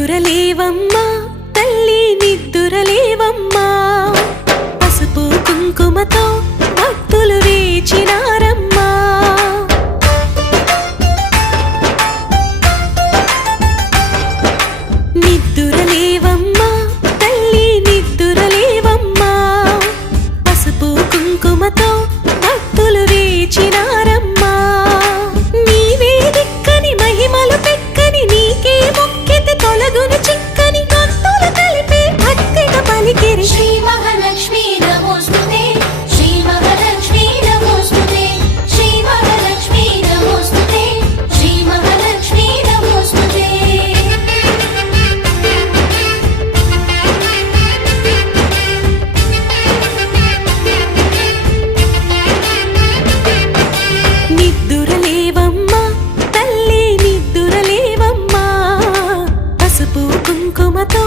నిద్దురలేవమ్మా తల్లి నిద్దురలేవమ్మా పసుపు కుంకుమతో భక్తులు వేచినారమ్మా నిద్దురలేవమ్మా తల్లి నిద్దురలేవమ్మా పసుపు కుంకుమతో భక్తులు వేచినారమ్మా నీవే దిక్కని మహిమలు పెక్కని నీకే మొక్కితే తొలగును చిక్కని భక్తులు కలిపే భక్తిగా పలికిరి శ్రీ మహాలక్ష్మీ నమోస్తుతే శ్రీ మహాలక్ష్మీ నమోస్తుతే శ్రీ మహాలక్ష్మీ నమోస్తుతే శ్రీ మహాలక్ష్మీ నమోస్తుతే నిద్దురలేవమ్మా తల్లి నిద్దురలేవమ్మా పసుపు కుంకుమతో